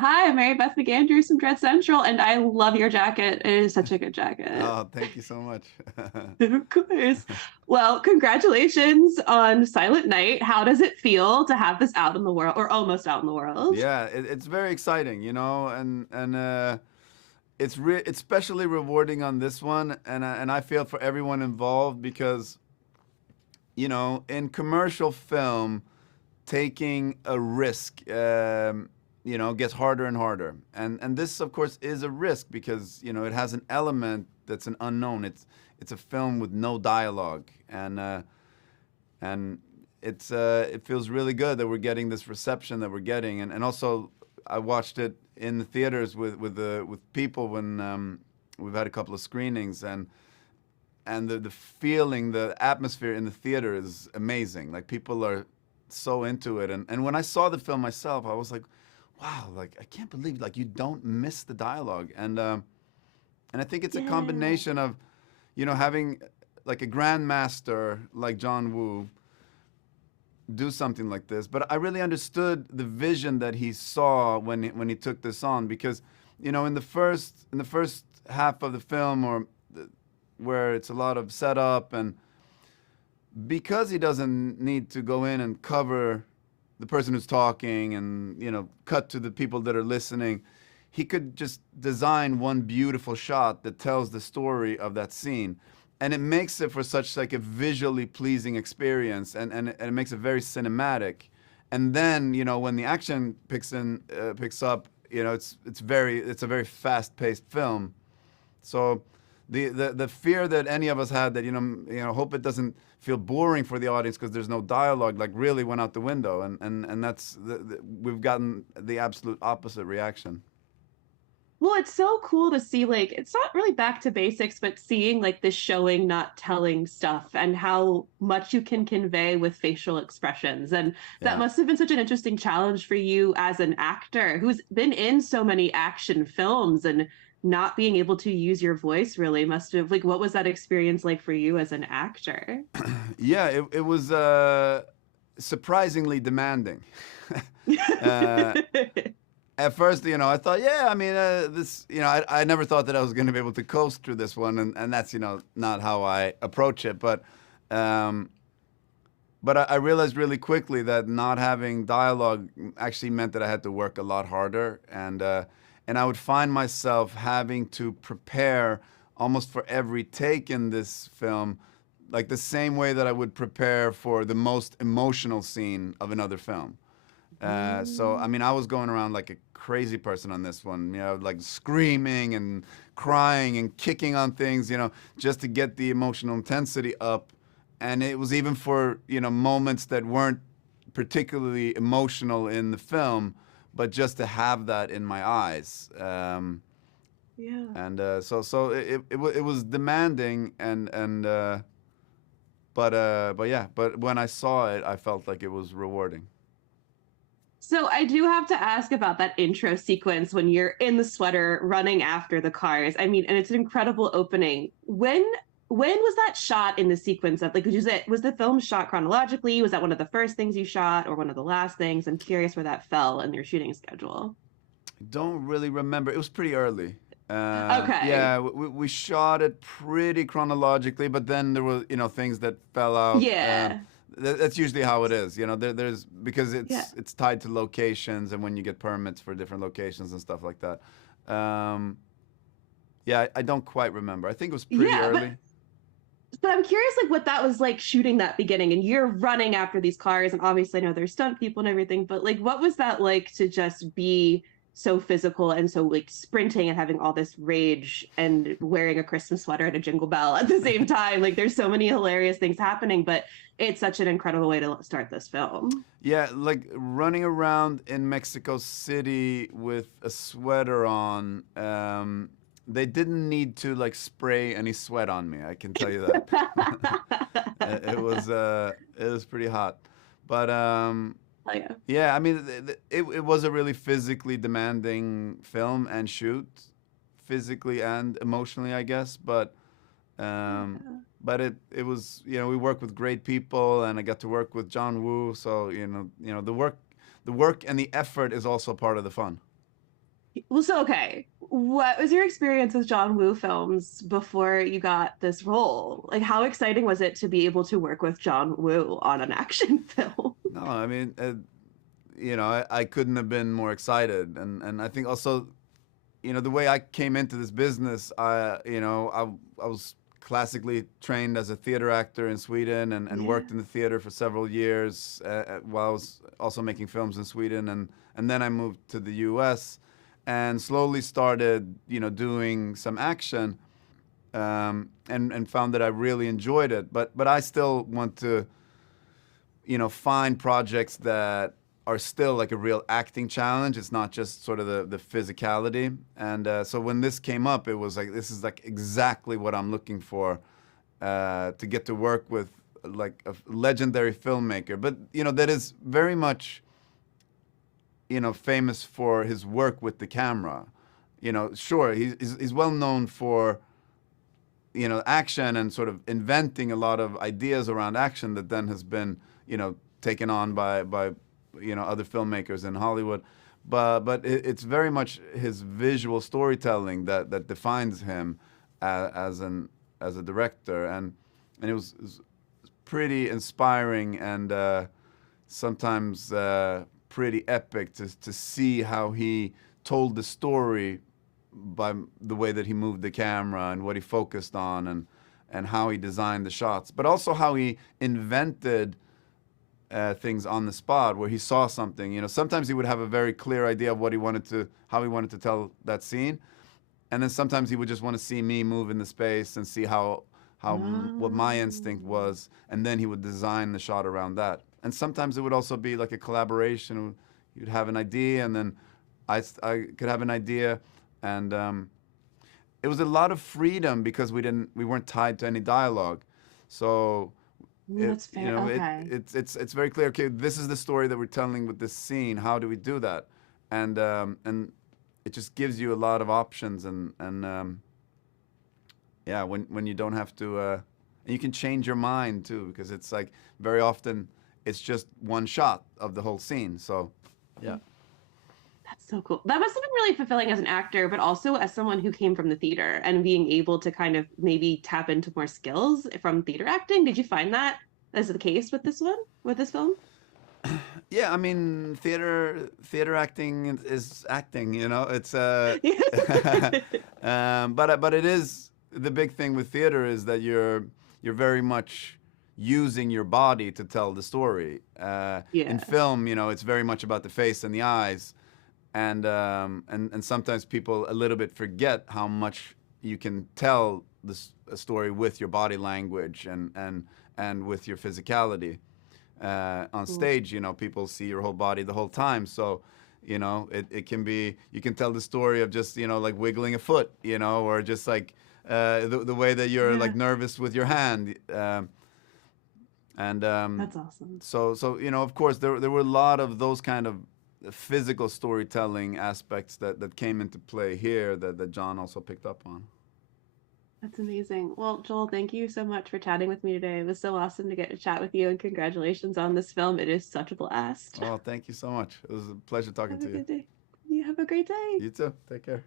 Hi, I'm Mary Beth McAndrews from Dread Central, and I love your jacket. It is such a good jacket. Oh, thank you so much. Of course. Well, congratulations on Silent Night. How does it feel to have this out in the world, or almost out in the world? Yeah, it's very exciting, and it's especially rewarding on this one, and I feel for everyone involved because in commercial film, taking a risk, gets harder and harder, and this of course is a risk because it has an element that's an unknown. It's a film with no dialogue, and it feels really good that we're getting this reception that we're getting, and also I watched it in the theaters with people when we've had a couple of screenings, and the feeling, the atmosphere in the theater is amazing. Like people are so into it, and when I saw the film myself, I was like, wow, like I can't believe like you don't miss the dialogue, and I think it's a Yeah. combination of having like a grandmaster like John Woo do something like this. But I really understood the vision that he saw when he took this on because, in the first half of the film where it's a lot of setup and because he doesn't need to go in and cover the person who's talking and cut to the people that are listening, he could just design one beautiful shot that tells the story of that scene, and it makes it for such like a visually pleasing experience, and it makes it very cinematic. And then when the action picks up, it's a very fast paced film. So the fear that any of us had that hope it doesn't feel boring for the audience because there's no dialogue, like really went out the window, and we've gotten the absolute opposite reaction. Well, it's so cool to see, like, it's not really back to basics, but seeing like this showing, not telling stuff and how much you can convey with facial expressions. And that Yeah. must have been such an interesting challenge for you as an actor who's been in so many action films and not being able to use your voice really must have, like, what was that experience like for you as an actor? Yeah, it was surprisingly demanding. uh, at first, I thought, yeah, I mean, I never thought that I was going to be able to coast through this one, and that's, not how I approach it. Um, but I realized really quickly that not having dialogue actually meant that I had to work a lot harder, and I would find myself having to prepare almost for every take in this film, like the same way that I would prepare for the most emotional scene of another film. So I mean, I was going around like a crazy person on this one, like screaming and crying and kicking on things, just to get the emotional intensity up. And it was even for moments that weren't particularly emotional in the film, but just to have that in my eyes. Yeah. And so it was demanding, but yeah, but when I saw it, I felt like it was rewarding. So I do have to ask about that intro sequence when you're in the sweater running after the cars. I mean, and it's an incredible opening. When was that shot in the sequence of, like, was the film shot chronologically? Was that one of the first things you shot or one of the last things? I'm curious where that fell in your shooting schedule. I don't really remember. It was pretty early. Okay. Yeah, we shot it pretty chronologically, but then there were things that fell out. Yeah. That's usually how it is. There's because Yeah. it's tied to locations and when you get permits for different locations and stuff like that. Um, yeah, I don't quite remember. I think it was pretty Yeah, early. but I'm curious, like, what that was like shooting that beginning, and you're running after these cars, and obviously I know there's stunt people and everything, but like, what was that like to just be so physical and so like sprinting and having all this rage and wearing a Christmas sweater and a jingle bell at the same time? Like, there's so many hilarious things happening, but it's such an incredible way to start this film. Yeah, like running around in Mexico City with a sweater on. They didn't need to like spray any sweat on me. I can tell you that. It was pretty hot, but Oh yeah. yeah, I mean it was a really physically demanding film and shoot, physically and emotionally, I guess. Um, Yeah. but it was we worked with great people, and I got to work with John Woo. So the work and the effort is also part of the fun. Well, so okay. What was your experience with John Woo films before you got this role? Like, how exciting was it to be able to work with John Woo on an action film? No, I mean, I couldn't have been more excited, and I think also, the way I came into this business, I was classically trained as a theater actor in Sweden and Yeah. worked in the theater for several years while I was also making films in Sweden, and then I moved to the U.S. and slowly started, doing some action, and found that I really enjoyed it. But I still want to, find projects that are still like a real acting challenge. It's not just sort of the physicality. And so when this came up, it was like, this is like exactly what I'm looking for, to get to work with like a legendary filmmaker. But, that is very much, famous for his work with the camera. Sure, he's well known for, action and sort of inventing a lot of ideas around action that then has been, taken on by other filmmakers in Hollywood. But it's very much his visual storytelling that defines him as a director, and it was pretty inspiring and sometimes pretty epic to see how he told the story by the way that he moved the camera and what he focused on, and how he designed the shots, but also how he invented things on the spot where he saw something. Sometimes he would have a very clear idea of how he wanted to tell that scene, and then sometimes he would just want to see me move in the space and see what my instinct Oh. was, and then he would design the shot around that. And sometimes it would also be like a collaboration. You'd have an idea, and then I could have an idea, and it was a lot of freedom because we weren't tied to any dialogue. So That's fair. Okay. it's very clear. Okay, this is the story that we're telling with this scene. How do we do that? And it just gives you a lot of options, and yeah, when you don't have to, and you can change your mind too, because it's like very often it's just one shot of the whole scene. So yeah. That's so cool. That must have been really fulfilling as an actor, but also as someone who came from the theater and being able to kind of maybe tap into more skills from theater acting. Did you find that as the case with with this film? Yeah, I mean, theater acting is acting. It's but it is the big thing with theater is that you're very much using your body to tell the story. In Yeah. film, it's very much about the face and the eyes, and sometimes people a little bit forget how much you can tell this a story with your body language and with your physicality. On Cool. stage, people see your whole body the whole time. So, it can be, you can tell the story of just, like wiggling a foot, or just like the way that you're Yeah. like nervous with your hand. And That's awesome. so of course, there were a lot of those kind of physical storytelling aspects that came into play here that John also picked up on. That's amazing. Well, Joel, thank you so much for chatting with me today. It was so awesome to get to chat with you, and congratulations on this film. It is such a blast. Oh, thank you so much. It was a pleasure talking Have a to you. good day. You have a great day. You too. Take care.